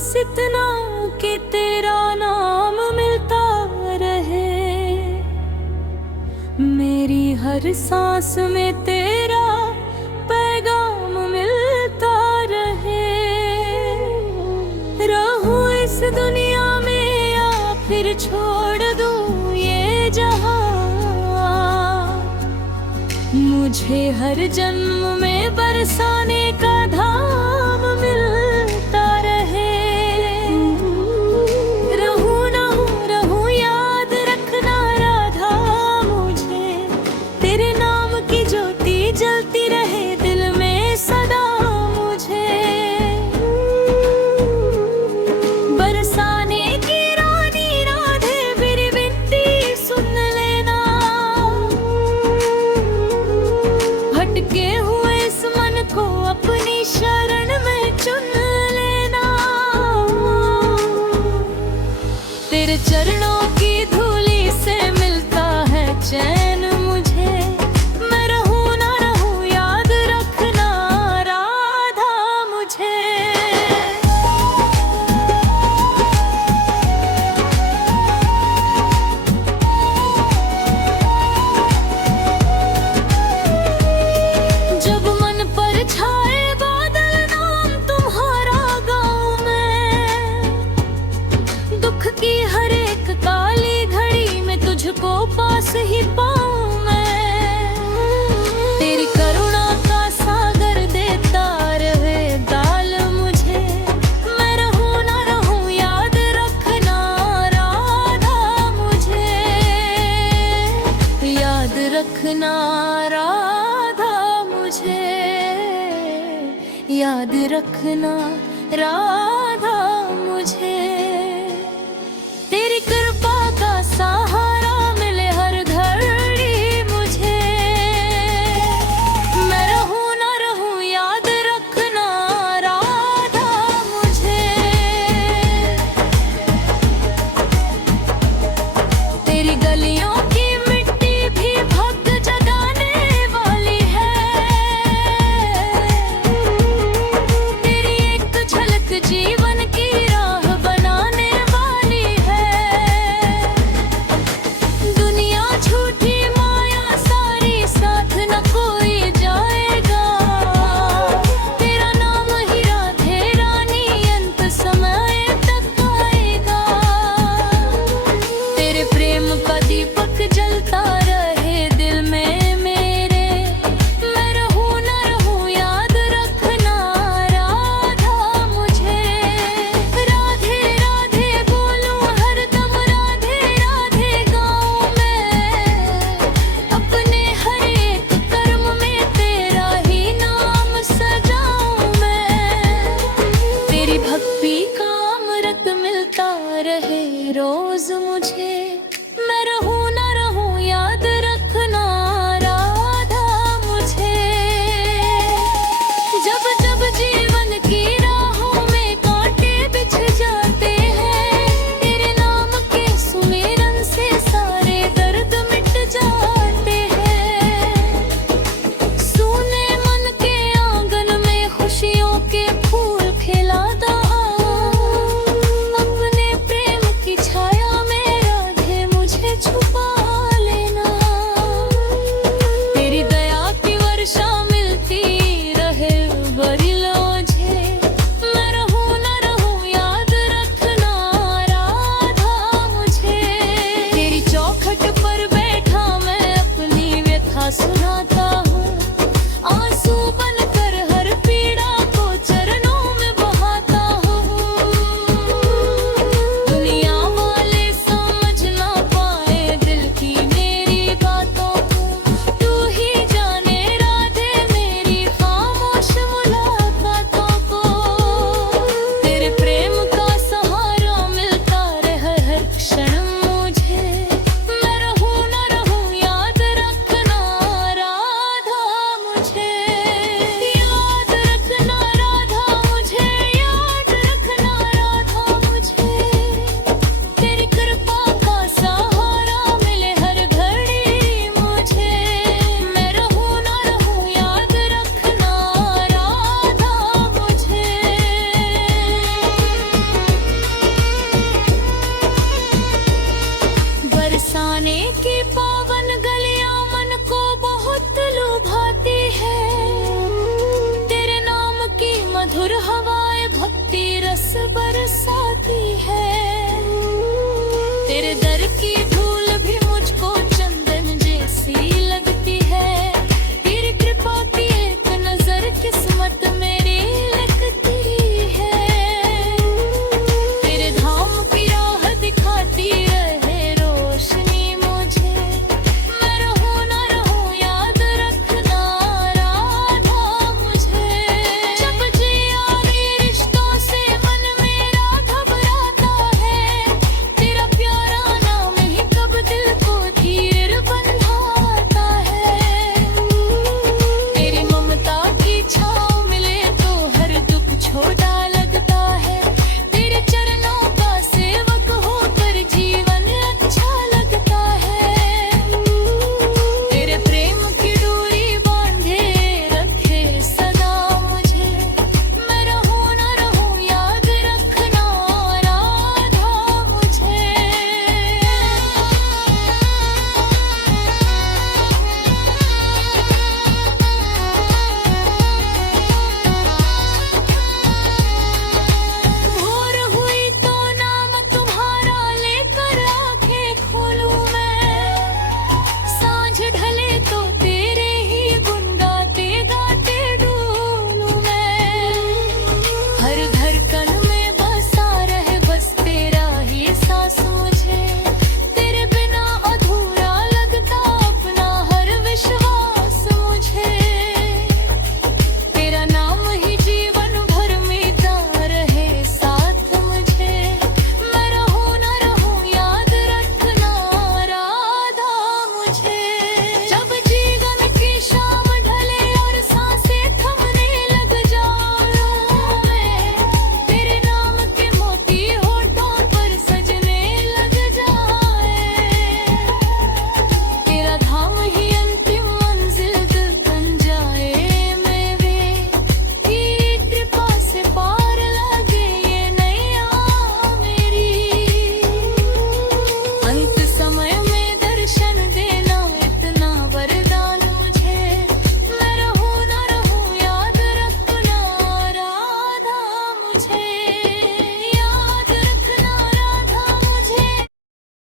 बस इतना कि तेरा नाम मिलता रहे, मेरी हर सांस में तेरा पैगाम मिलता रहे। रहूं इस दुनिया में या फिर छोड़ दूं ये जहां, मुझे हर जन्म में बरसाने का धाम मिलता रहे। रहूं ना रहूं याद रखना राधा, मुझे तेरे नाम की ज्योति जलती रहे दिल में सदा। मुझे बरसाने की रानी राधे मेरी विनती सुन लेना, भटके हुए इस मन को अपनी शरण में चुन लेना। तेरे चरणों की धूली से मिलता है चैन मुझे, मैं रहूं ना रहूं याद रखना राधा मुझे। जब मन पर छाए बादल नाम तुम्हारा गाऊं मैं, दुख की हर एक काली घड़ी में तुझको पास ही पाऊं मैं। तेरी करुणा का सागर देता रहे गाल मुझे, मैं रहूं ना रहूं याद रखना राधा मुझे। याद रखना राधा मुझे, याद रखना राधा मुझे। तेरी कृपा का सहारा मिले हर घड़ी मुझे, मैं रहूं ना रहूं याद रखना राधा मुझे। तेरी गलियों की मिट्टी भी भक्त जगाने वाली है, तेरी एक झलक जीवन की राह बनाने वाली है। दुनिया झूठी माया सारी साथ न कोई जाएगा, तेरा नाम ही राधे रानी अंत समय तक आएगा। तेरे प्रेम का दीपक जलता रहे दिल में मेरे, मैं रहूं ना रहूं याद रखना राधा मुझे। राधे राधे बोलूं हरदम राधे राधे गाऊं मैं, अपने हर एक कर्म में तेरा ही नाम सजाऊं मैं। तेरी भक्ति का अमृत मिलता रहे रोज मुझे, मैं रहूं ना रहूं याद रखना राधा मुझे। जब जब जीवन की राहों में कांटे बिछ जाते हैं, तेरे नाम के सुमिरन से सारे दर्द मिट जाते हैं। सूने मन के आंगन में खुशियों के फूल खिलाता, अपने प्रेम की छाया में राधे तेरे